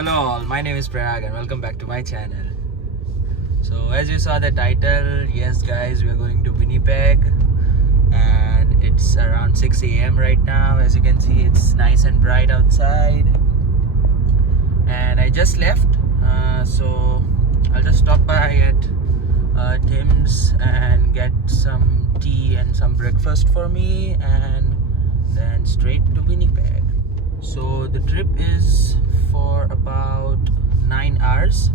Hello all, my name is Prayag and welcome back to my channel. So as you saw the title, yes guys, we are going to Winnipeg and it's around 6 a.m. right now. As you can see, it's nice and bright outside and I just left, so I'll just stop by at Tim's and get some tea and some breakfast for me and then straight to Winnipeg. So the trip is for about 9 hours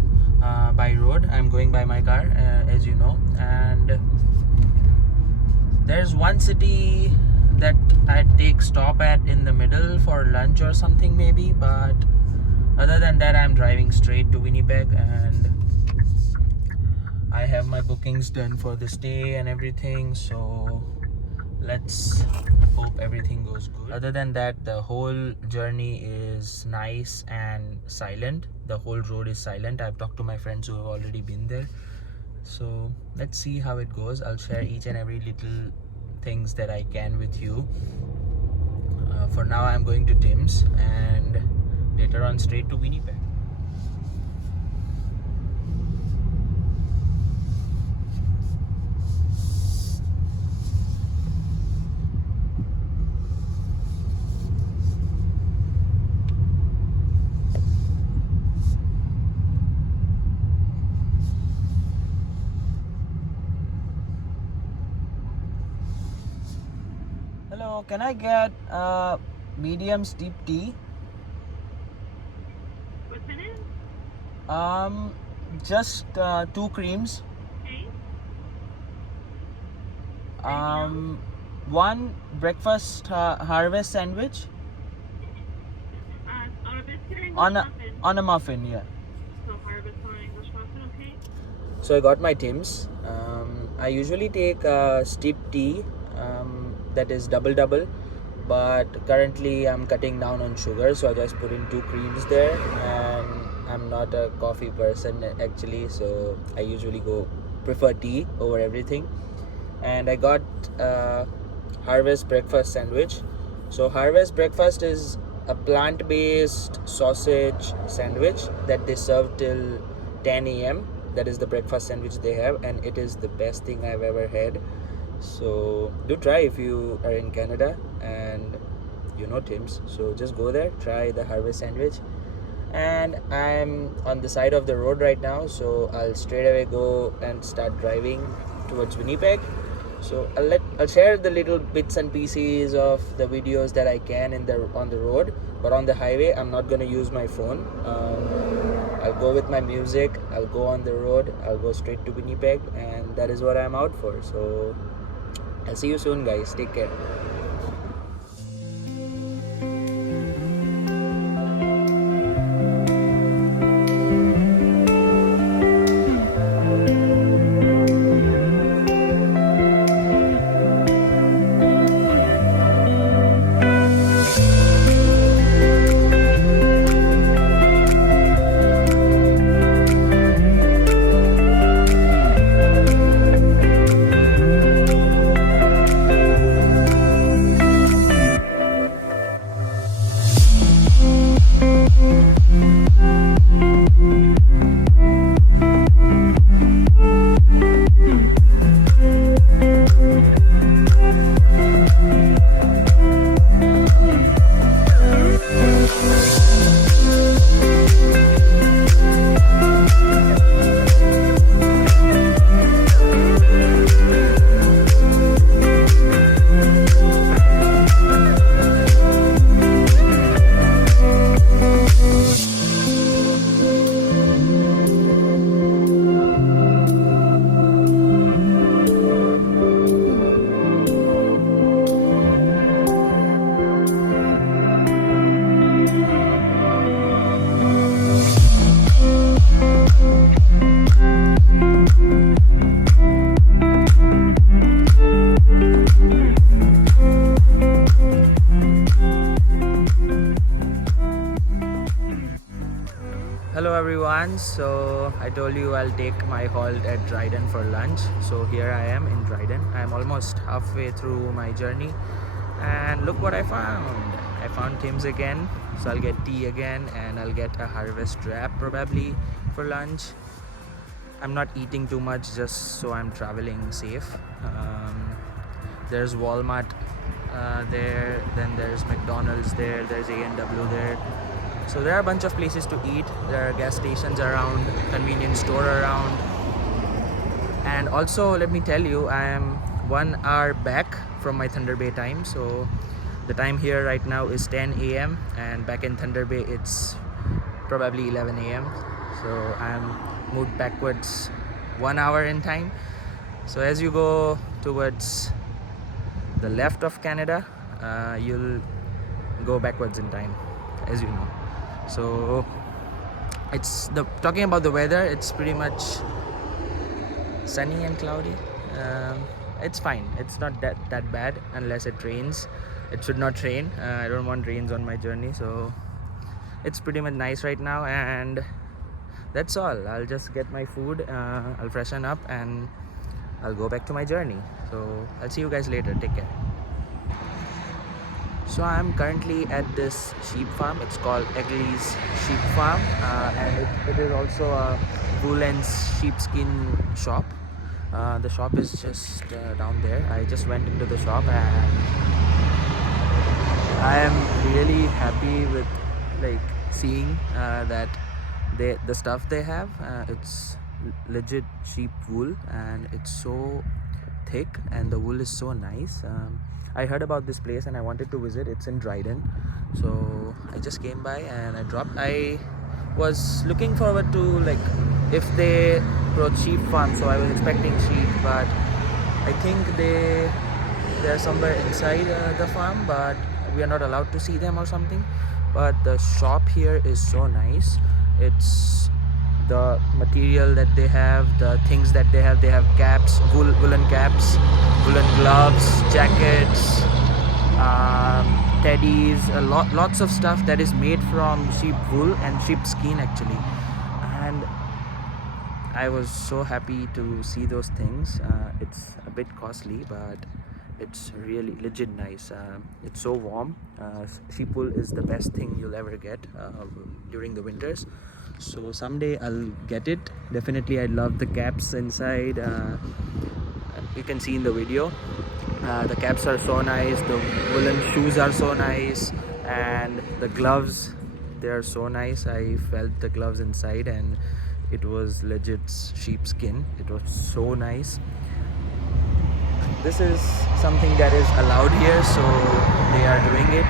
by road. I'm going by my car, as you know, and there's one city that I take stop at in the middle for lunch or something maybe, but other than that I'm driving straight to Winnipeg and I have my bookings done for the stay and everything, so let's hope everything goes good. Other than that, the whole journey is nice and silent. The whole road is silent. I've talked to my friends who have already been there, so let's see how it goes. I'll share each and every little things that I can with you. For now I'm going to Tim's and later on straight to Winnipeg. Hello, can I get medium steep tea? What's in it? Just 2 creams. Okay. One breakfast harvest sandwich On a biscuit or English on muffin? a muffin, yeah. So harvest on English muffin, okay? So I got my Tim's. I usually take steep tea, that is double, but currently I'm cutting down on sugar, so I just put in 2 creams there, and I'm not a coffee person actually, so I usually prefer tea over everything. And I got Harvest breakfast sandwich. So Harvest breakfast is a plant-based sausage sandwich that they serve till 10 a.m. That is the breakfast sandwich they have, and it is the best thing I've ever had. So do try if you are in Canada and you know Tim's. So just go there, try the Harvest sandwich. And I'm on the side of the road right now, so I'll straight away go and start driving towards Winnipeg. So I'll share the little bits and pieces of the videos that I can on the road, but on the highway I'm not gonna use my phone. I'll go with my music, I'll go on the road, I'll go straight to Winnipeg, and that is what I'm out for. So I'll see you soon guys, take care. Hello everyone, so I told you I'll take my halt at Dryden for lunch. So here I am in Dryden. I'm almost halfway through my journey and look what I found. I found Tim's again, so I'll get tea again, and I'll get a harvest wrap probably for lunch. I'm not eating too much just so I'm traveling safe. There's Walmart there, then there's McDonald's there, there's A&W there. So there are a bunch of places to eat. There are gas stations around, convenience store around. And also, let me tell you, I am 1 hour back from my Thunder Bay time. So the time here right now is 10 a.m. and back in Thunder Bay it's probably 11 a.m. So I'm moved backwards 1 hour in time. So as you go towards the left of Canada, you'll go backwards in time, as you know. So it's talking about the weather, it's pretty much sunny and cloudy. It's fine, it's not that bad unless it rains. It should not rain. I don't want rains on my journey, so it's pretty much nice right now. And that's all. I'll just get my food, I'll freshen up, and I'll go back to my journey. So I'll see you guys later. Take care. So I'm currently at this sheep farm. It's called Eglis sheep farm, and it is also a wool and sheepskin shop. The shop is just down there. I just went into the shop and I am really happy with seeing that the stuff they have. It's legit sheep wool and it's so thick and the wool is so nice. I heard about this place and I wanted to visit. It's in Dryden, so I just came by and I was looking forward to if they brought sheep farm, so I was expecting sheep, but I think they're somewhere inside the farm, but we are not allowed to see them or something. But the shop here is so nice. It's the material that they have, the things that they have caps, woolen caps, woolen gloves, jackets, teddies, lots of stuff that is made from sheep wool and sheep skin actually. And I was so happy to see those things. It's a bit costly, but it's really legit nice. It's so warm. Sheep wool is the best thing you'll ever get during the winters. So someday I'll get it. Definitely. I love the caps inside. You can see in the video, the caps are so nice, the woolen shoes are so nice, and the gloves, they are so nice. I felt the gloves inside and it was legit sheep skin. It was so nice. This is something that is allowed here, so they are doing it.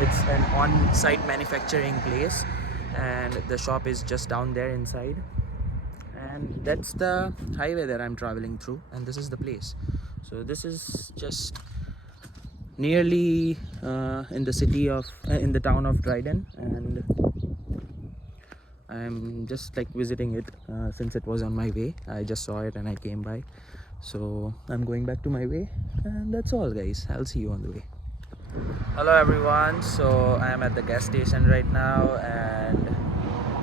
It's an on-site manufacturing place and the shop is just down there inside, and that's the highway that I'm traveling through, and this is the place. So this is just nearly in the town of Dryden, and I'm just visiting it since it was on my way. I just saw it and I came by, so I'm going back to my way, and that's all guys. I'll see you on the way. Hello everyone, so I'm at the gas station right now, and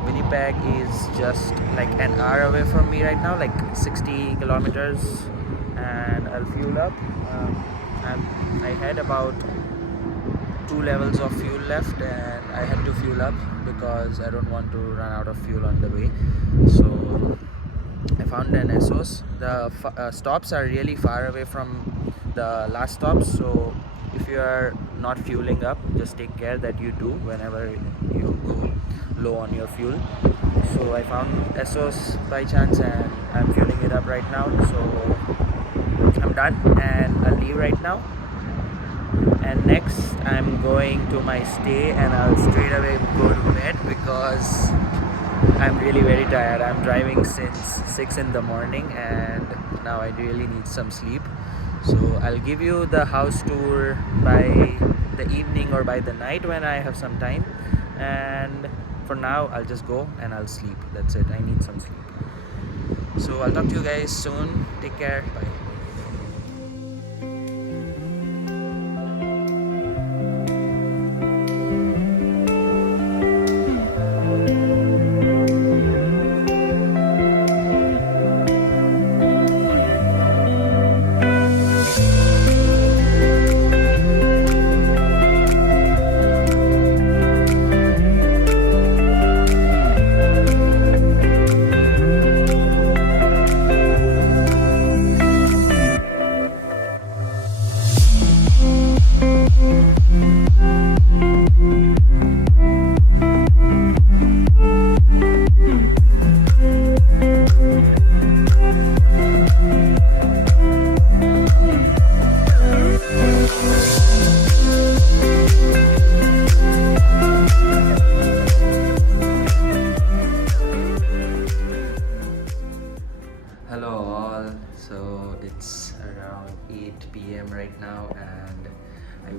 Winnipeg is just an hour away from me right now, 60 kilometers, and I'll fuel up. I had about 2 levels of fuel left and I had to fuel up because I don't want to run out of fuel on the way. So I found an Essos. The stops are really far away from the last stops, so if you are not fueling up, just take care that you do whenever you go low on your fuel. So I found Essos by chance and I'm fueling it up right now. So I'm done and I'll leave right now. And next I'm going to my stay and I'll straight away go to bed because I'm really very tired. I'm driving since 6 in the morning and now I really need some sleep. So I'll give you the house tour by the evening or by the night when I have some time. And for now I'll just go and I'll sleep. That's it. I need some sleep. So I'll talk to you guys soon. Take care. Bye.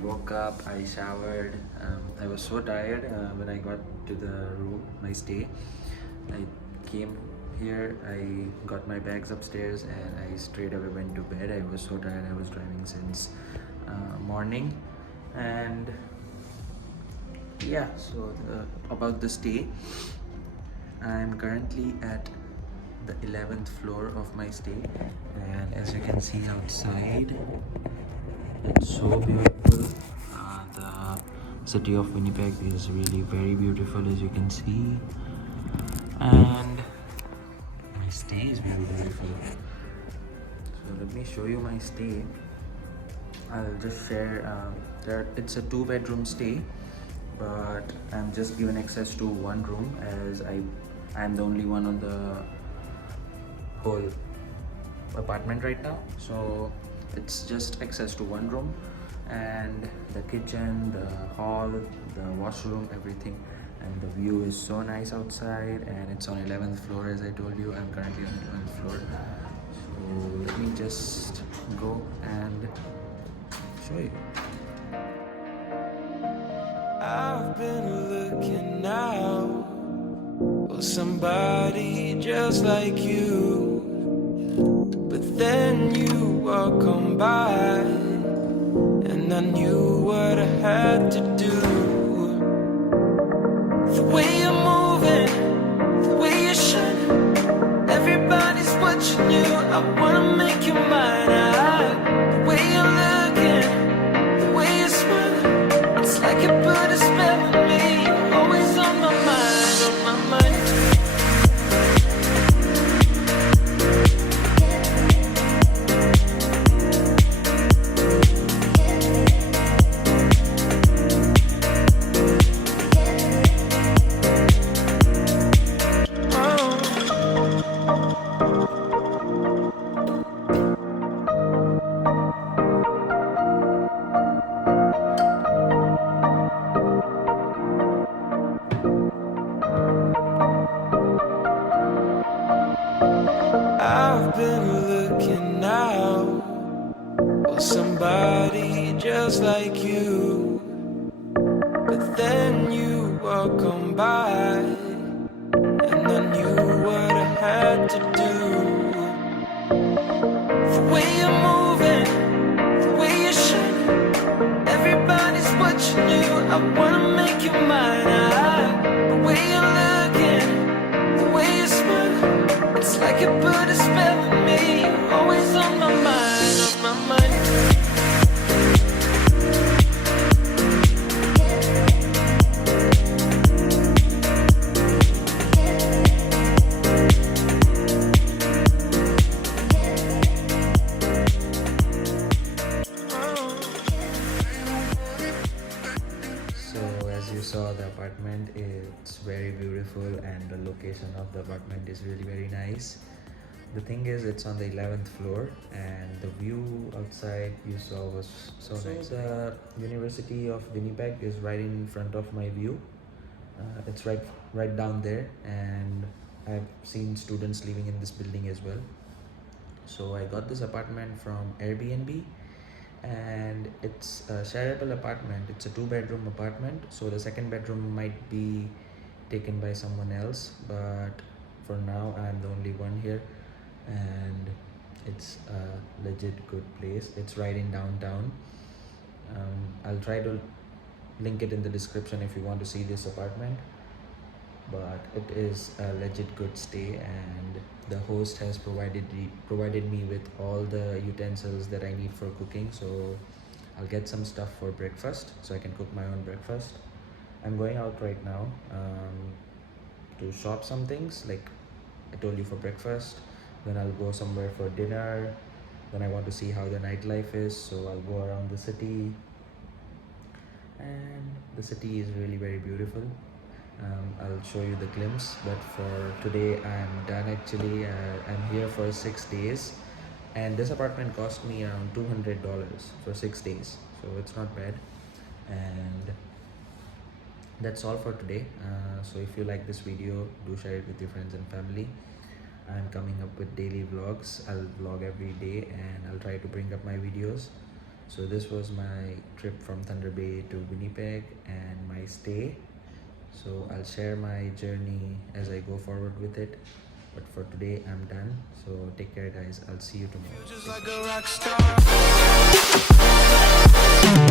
woke up, I showered. I was so tired when I got to the room, my stay. I came here, I got my bags upstairs, and I straight away went to bed. I was so tired. I was driving since morning, and yeah. So about the stay, I'm currently at the 11th floor of my stay, and as you can see outside, it's so beautiful. The city of Winnipeg is really very beautiful, as you can see, and my stay is very beautiful. So let me show you my stay. I'll just share. It's a two-bedroom stay, but I'm just given access to one room as I'm the only one on the whole apartment right now. So it's just access to one room, and the kitchen, the hall, the washroom, everything, and the view is so nice outside, and it's on 11th floor. As I told you, I'm currently on 11th floor. So let me just go and show you. I've been looking out for somebody just like you, but then you walk on by, and I knew what I had to do. The way you're moving, the way you're shining, everybody's watching you. I wanna make you mine. The way you're looking, the way you're smiling, it's like you put a spell on me. You're always on my mind, on my mind. I've been looking out for somebody just like you, but then you walk on by, and I knew what I had to do. The way you're moving, the way you're shining, everybody's watching you. I wanna make you mine. The way you're looking, the way you're smiling, it's like you put a spell on me. You're always on my mind, on my mind. So as you saw, the apartment is very beautiful, and the location of the apartment is really very nice. The thing is, it's on the 11th floor, and the view outside you saw was so nice. The University of Winnipeg is right in front of my view. It's right down there, and I've seen students living in this building as well. So I got this apartment from Airbnb, and it's a shareable apartment. It's a two-bedroom apartment, so the second bedroom might be taken by someone else, but for now I'm the only one here, and it's a legit good place. It's right in downtown. I'll try to link it in the description if you want to see this apartment, but it is a legit good stay, and the host has provided me with all the utensils that I need for cooking. So I'll get some stuff for breakfast so I can cook my own breakfast. I'm going out right now to shop some things, like I told you, for breakfast. Then I'll go somewhere for dinner. Then I want to see how the nightlife is, so I'll go around the city, and the city is really very beautiful. I'll show you the glimpse, but for today I'm done actually. I'm here for 6 days, and this apartment cost me around $200 for 6 days, so it's not bad. And that's all for today. So if you like this video, do share it with your friends and family. I'm coming up with daily vlogs. I'll vlog every day, and I'll try to bring up my videos. So this was my trip from Thunder Bay to Winnipeg and my stay. So I'll share my journey as I go forward with it. But for today, I'm done. So take care, guys. I'll see you tomorrow. Just like a rock star.